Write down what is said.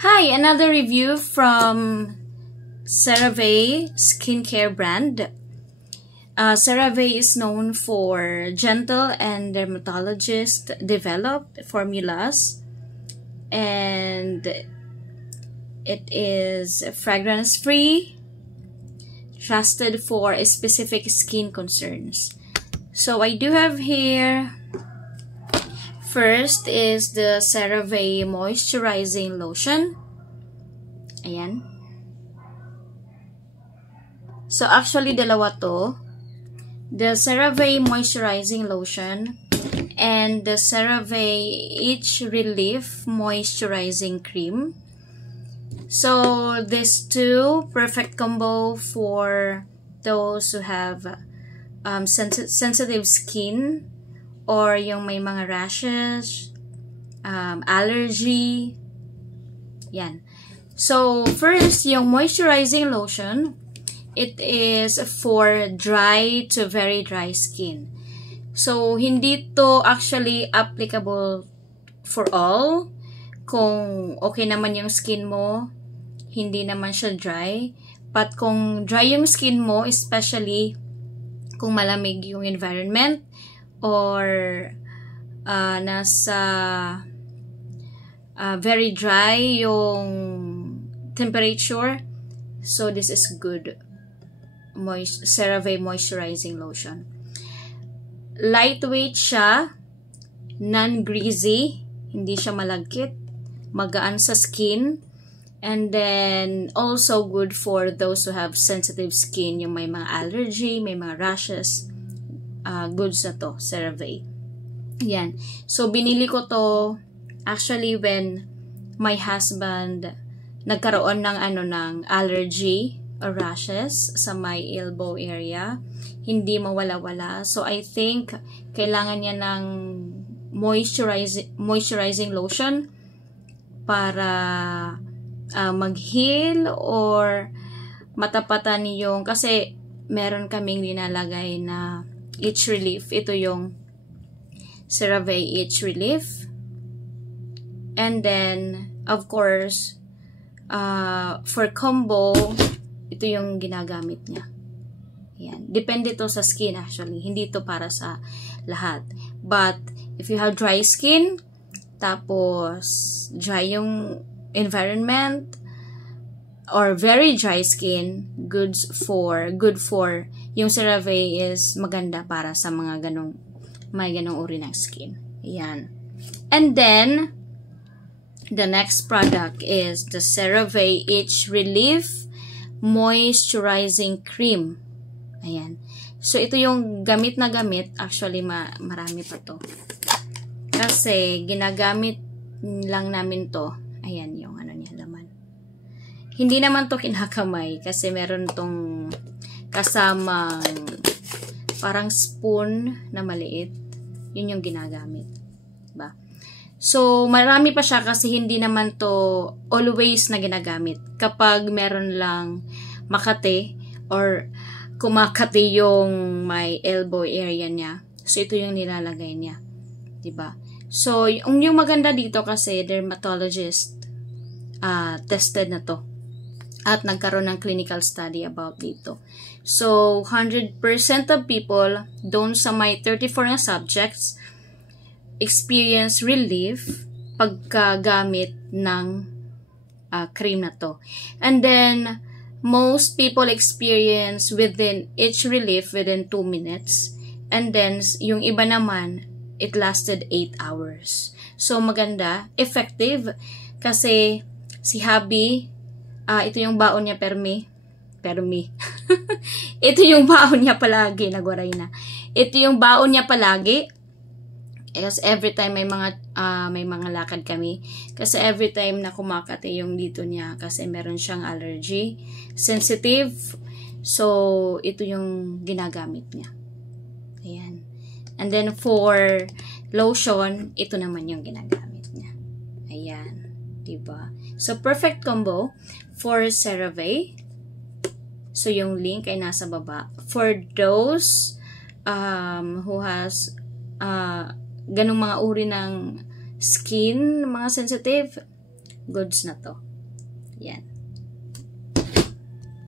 Hi, another review from CeraVe skincare brand. CeraVe is known for gentle and dermatologist developed formulas, and it is fragrance free, trusted for specific skin concerns. So I do have here, first is the CeraVe moisturizing lotion. Ayan. So actually dalawa to, the CeraVe moisturizing lotion and the CeraVe Itch Relief moisturizing cream. So these two, perfect combo for those who have sensitive skin, or yung may mga rashes, allergy, yan. So first, yung moisturizing lotion, it is for dry to very dry skin. So hindi to actually applicable for all. Kung okay naman yung skin mo, hindi naman siya dry. But kung dry yung skin mo, especially kung malamig yung environment, or nasa very dry yung temperature, so this is good. CeraVe moisturizing lotion. Lightweight siya, non-greasy, hindi siya malagkit, magaan sa skin, and then also good for those who have sensitive skin, yung may mga allergy, may mga rashes. Good sa to, CeraVe. Yan. So, binili ko to actually when my husband nagkaroon ng allergy or rashes sa my elbow area. Hindi mawala-wala. So, I think kailangan niya ng moisturizing lotion para mag-heal or matapatan yung, kasi meron kaming linalagay na Itch Relief. Ito yung CeraVe Itch Relief. And then, of course, for combo, ito yung ginagamit niya. Yan. Depende to sa skin actually. Hindi to para sa lahat. But, if you have dry skin, tapos dry yung environment, or very dry skin, good for yung CeraVe is maganda para sa mga may ganong uri ng skin. Ayan. And then, the next product is the CeraVe Itch Relief Moisturizing Cream. Ayan. So, ito yung gamit na gamit. Actually, marami pa to. Kasi, ginagamit lang namin to. Ayan, yung niya, laman. Hindi naman to kinakamay kasi meron tong kasamang parang spoon na maliit. Yun yung ginagamit. Diba? So, marami pa siya kasi hindi naman to always na ginagamit. Kapag meron lang makate or kumakate yung my elbow area niya. So, ito yung nilalagay niya. Diba? So, yung maganda dito kasi dermatologist tested na to. At nagkaroon ng clinical study about dito. So, 100% of people, doon sa may 34 na subjects, experience relief pagkagamit ng cream na to. And then, most people experience itch relief within 2 minutes. And then, yung iba naman, it lasted 8 hours. So, maganda, effective, kasi si hubby, ito yung baon niya permi. Ito yung baon niya palagi, nagwaray na. Ito yung baon niya palagi. Kasi every time may mga lakad kami. Kasi every time na kumakate yung dito niya, kasi meron siyang allergy, sensitive. So, ito yung ginagamit niya. Ayan. And then for lotion, ito naman yung ginagamit niya. Ayan. Diba? So, perfect combo for CeraVe. So, yung link ay nasa baba. For those who has ganung mga uri ng skin, mga sensitive, goods na to. Yan.